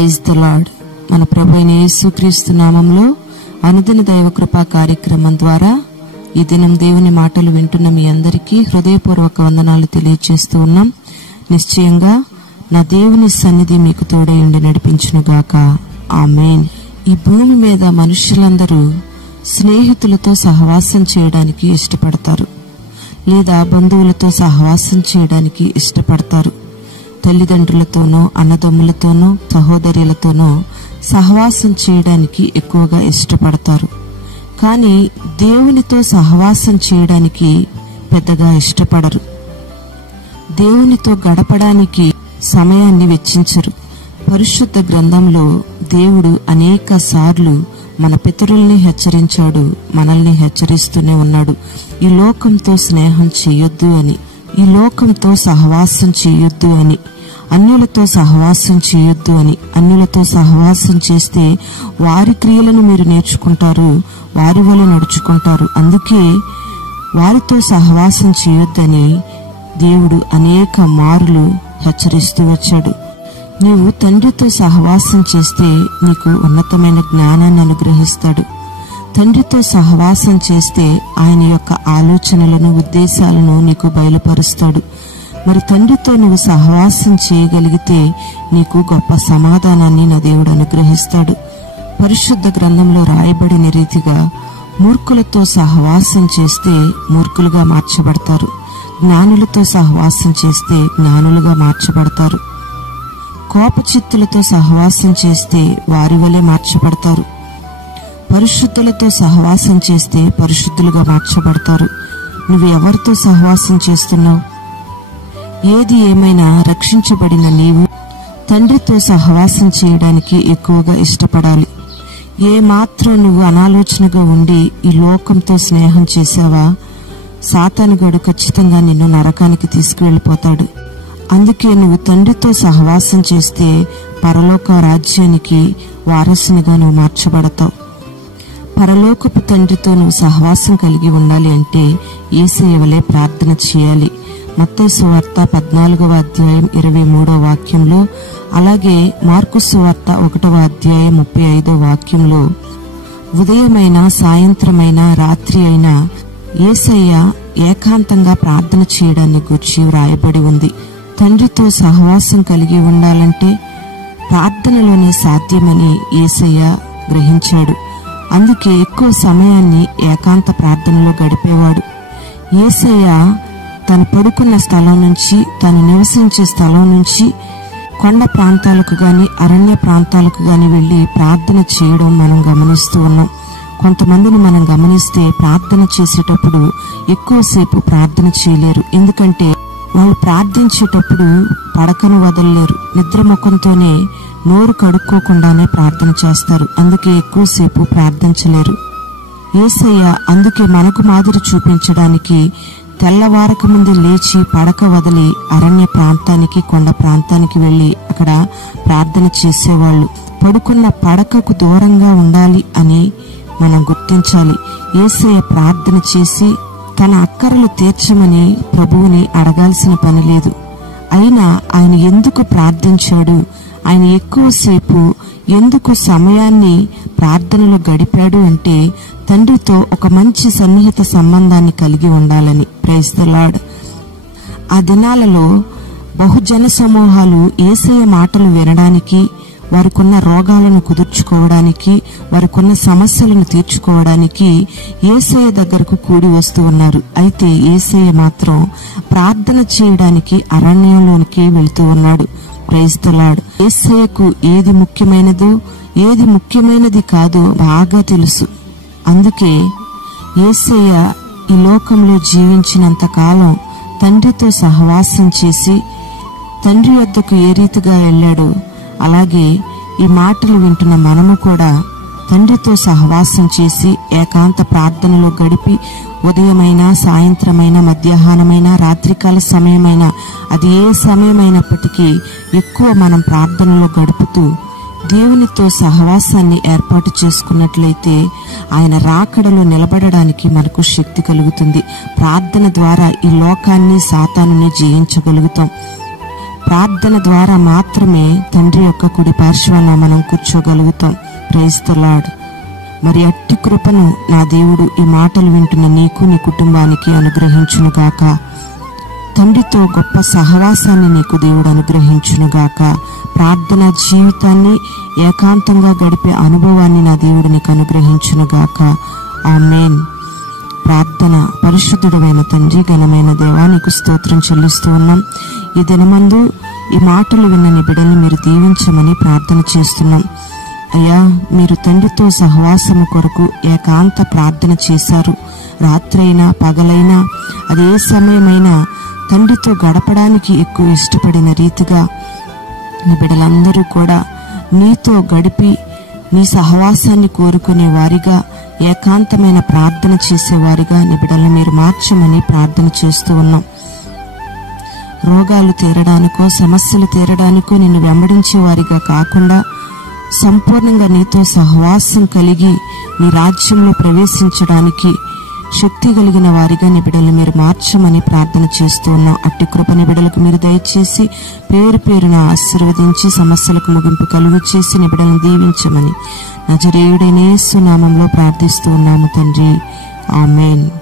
Praise the lord. మన ప్రభువైన యేసుక్రీస్తు నామంలో అనుదిన దైవ కృపా కార్యక్రమం ద్వారా ఈ దినం దేవుని మాటలు వింటున్న మీ అందరికీ హృదయపూర్వక వందనాలు తెలియజేస్తూ ఉన్నాం. నిశ్చయంగా నా దేవుని సన్నిధి మీకు తోడై ఉండి నడిపించునుగాక. ఆమేన్. ఈ భూమి మీద మనుషులందరూ స్నేహితులతో సహవాసం చేయడానికి ఇష్టపడతారు, లేదా బంధువులతో సహవాసం చేయడానికి ఇష్టపడతారు. తల్లిదండ్రులతోనో, అన్నదమ్ములతోనో, సహోదరులతోనో సహవాసం చేయడానికి ఎక్కువగా ఇష్టపడతారు. కానీ దేవునితో సహవాసం చేయడానికి పెద్దగా ఇష్టపడరు. దేవునితో గడపడానికి సమయాన్ని వెచ్చించరు. పరిశుద్ధ గ్రంథంలో దేవుడు అనేక సార్లు మన పితరుల్ని హెచ్చరించాడు, మనల్ని హెచ్చరిస్తూనే ఉన్నాడు. ఈ లోకంతో స్నేహం చేయొద్దు అని, ఈ లోకంతో సహవాసం చేయొద్దు అని, అన్యులతో సహవాసం చేయొద్దు అని. అన్యులతో సహవాసం చేస్తే వారి క్రియలను మీరు నేర్చుకుంటారు, వారి వల్ల నడుచుకుంటారు. అందుకే వారితో సహవాసం చేయొద్దని దేవుడు అనేక మార్లు హెచ్చరిస్తూ వచ్చాడు. నీవు తండ్రితో సహవాసం చేస్తే నీకు ఉన్నతమైన జ్ఞానాన్ని అనుగ్రహిస్తాడు. తండ్రితో సహవాసం చేస్తే ఆయన యొక్క ఆలోచనలను, ఉద్దేశాలను నీకు బయలుపరుస్తాడు. మరి తండ్రితో నువ్వు సహవాసం చేయగలిగితే నీకు గొప్ప సమాధానాన్ని నా దేవుడు అనుగ్రహిస్తాడు. పరిశుద్ధ గ్రంథంలో రాయబడిన రీతిగా మూర్ఖులతో సహవాసం చేస్తే మూర్ఖులుగా మార్చబడతారు, జ్ఞానులతో సహవాసం చేస్తే జ్ఞానులుగా మార్చబడతారు. కోపచిత్తులతో సహవాసం చేస్తే వారి వలె మార్చబడతారు. పరిశుద్ధులతో సహవాసం చేస్తే పరిశుద్ధులుగా మార్చబడతారు. నువ్వు ఎవరితో సహవాసం చేస్తున్నావు? ఏది ఏమైనా రక్షించబడిన నీవు తండ్రితో సహవాసం చేయడానికి ఎక్కువగా ఇష్టపడాలి. ఏ మాత్రం నువ్వు అనాలోచనగా ఉండి ఈ లోకంతో స్నేహం చేసావా, సాతానుగాడు ఖచ్చితంగా నిన్ను నరకానికి తీసుకువెళ్ళిపోతాడు. అందుకే నువ్వు తండ్రితో సహవాసం చేస్తే పరలోక రాజ్యానికి వారసునిగా నువ్వు మార్చబడతావు. పరలోకపు తండ్రితో నువ్వు సహవాసం కలిగి ఉండాలి అంటే యేసయ్య వలె ప్రార్థన చేయాలి. మత్తయి సువార్త 14వ అధ్యాయం 23వ వాక్యంలో, అలాగే మార్కు సువార్త 1వ అధ్యాయం 35వ వాక్యంలో, ఉదయమైనా సాయంత్రమైనా రాత్రి అయినా యేసయ్య ఏకాంతంగా ప్రార్థన చేయడాన్ని గురించి వ్రాయబడి ఉంది. తండ్రితో సహవాసం కలిగి ఉండాలంటే ప్రార్థనలోనే సాధ్యమని యేసయ్య గ్రహించాడు. అందుకే ఎక్కువ సమయాన్ని ఏకాంత ప్రార్థనలో గడిపేవాడు. యేసయ్య తను పడుకున్న స్థలం నుంచి, తను నివసించే స్థలం నుంచి కొండ ప్రాంతాలకు గాని, అరణ్య ప్రాంతాలకు గాని వెళ్లి ప్రార్థన చేయడం మనం గమనిస్తూ ఉన్నాం. కొంతమందిని మనం గమనిస్తే ప్రార్థన చేసేటప్పుడు ఎక్కువసేపు ప్రార్థన చేయలేరు. ఎందుకంటే వాళ్ళు ప్రార్థించేటప్పుడు పడకను వదలలేరు. నిద్రముఖంతోనే నోరు కడుక్కోకుండానే ప్రార్థన చేస్తారు. అందుకే ఎక్కువసేపు ప్రార్థించలేరు. యేసయ్య అందుకే మనకు మాదిరి చూపించడానికి తెల్లవారక ముందు లేచి పడక వదిలి అరణ్య ప్రాంతానికి, కొండ ప్రాంతానికి వెళ్లి అక్కడ ప్రార్థన చేసేవాళ్లు. పడుకున్న పడకకు దూరంగా ఉండాలి అని మనం గుర్తించాలి. యేసయ్య ప్రార్థన చేసి తన అక్కరలు తీర్చమని ప్రభువుని అడగాల్సిన పని లేదు. అయినా ఆయన ఎందుకు ప్రార్థించాడు, ఆయన ఎక్కువసేపు ఎందుకు సమయాన్ని ప్రార్థనలో గడిపాడు అంటే తండ్రితో ఒక మంచి సన్నిహిత సంబంధాన్ని కలిగి ఉండాలని. Praise the Lord. ఆ దినాలలో బహుజన సమూహాలు యేసయ్య మాటలు వినడానికి, వారికున్న రోగాలను కుదుర్చుకోవడానికి, వారికున్న సమస్యలను తీర్చుకోవడానికి యేసయ్య దగ్గరకు కూడి వస్తూ ఉన్నారు. అయితే యేసయ్య మాత్రం ప్రార్థన చేయడానికి అరణ్యంలోనికి వెళ్తూ ఉన్నాడు. Praise the lord. యేసయ్యకు ఏది ముఖ్యమైనదో, ఏది ముఖ్యమైనది కాదో బాగా తెలుసు. అందుకే యేసయ్య ఈ లోకంలో జీవించినంత కాలం తండ్రితో సహవాసం చేసి తండ్రి వద్దకు ఏ రీతిగా వెళ్ళాడో, అలాగే ఈ మాటలు వింటున్న మనము కూడా తండ్రితో సహవాసం చేసి ఏకాంత ప్రార్థనలో గడిపి ఉదయమైనా, సాయంత్రమైనా, మధ్యాహ్నమైనా, రాత్రికాల సమయమైనా, అది ఏ సమయమైనప్పటికీ ఎక్కువ మనం ప్రార్థనలో గడుపుతూ దేవునితో సహవాసాన్ని ఏర్పాటు చేసుకున్నట్లయితే ఆయన రాకడలో నిలబడడానికి మనకు శక్తి కలుగుతుంది. ప్రార్థన ద్వారా ఈ లోకాన్ని, సాతానుని జయించగలుగుతాం. ప్రార్థన ద్వారా మాత్రమే తండ్రి యొక్క కుడి పార్శ్వాన మనం కూర్చోగలుగుతాం. Praise the lord. మరి అట్టి కృపను నా దేవుడు ఈ మాటలు వింటున్న నీకు, నీ కుటుంబానికి అనుగ్రహించునుగాక. తండ్రితో గొప్ప సహవాసాన్ని నీకు దేవుడు అనుగ్రహించునుగాక. ప్రార్థనా జీవితాన్ని, ఏకాంతంగా గడిపే అనుభవాన్ని నా దేవుడు నీకు అనుగ్రహించునుగాక. ఆమేన్. ప్రార్థన. పరిశుద్ధుడైన తండ్రి, ఘనమైన దేవా, నీకు స్తోత్రం చెల్లిస్తూ ఉన్నాం. ఈ దినమందు ఈ మాటలు విన్న నీ బిడ్డల్ని మీరు దీవించమని ప్రార్థన చేస్తున్నాం. అయ్యా, మీరు తండ్రితో సహవాసము కొరకు ఏకాంత ప్రార్థన చేశారు. రాత్రి అయినా పగలైనా అదే సమయమైనా తండ్రితో గడపడానికి ఎక్కువ ఇష్టపడిన రీతిగా నీ బిడ్డలందరూ కూడా నీతో గడిపి నీ సహవాసాన్ని కోరుకునే వారిగా, ఏకాంతమైన ప్రార్థన చేసేవారిగా నీ బిడ్డలను మీరు మార్చమని ప్రార్థన చేస్తూ ఉన్నాం. రోగాలు తీరడానికో, సమస్యలు తీరడానికో నిన్ను వెంబడించే వారిగా కాకుండా సంపూర్ణంగా నీతో సహవాసం కలిగి నీ రాజ్యంలో ప్రవేశించడానికి శక్తి కలిగిన వారిగా నీ బిడ్డలు మీరు మార్చమని ప్రార్థన చేస్తూ ఉన్నాం. అట్టి కృపని బిడ్డలకు మీరు దయచేసి పేరు పేరున ఆశీర్వదించి సమస్యలకు ముగింపు కలుగు చేసి నీ బిడ్డలను దీవించమని నజరేయుడైన యేసు నామములో ప్రార్థిస్తూ ఉన్నాము తండ్రి. ఆమేన్.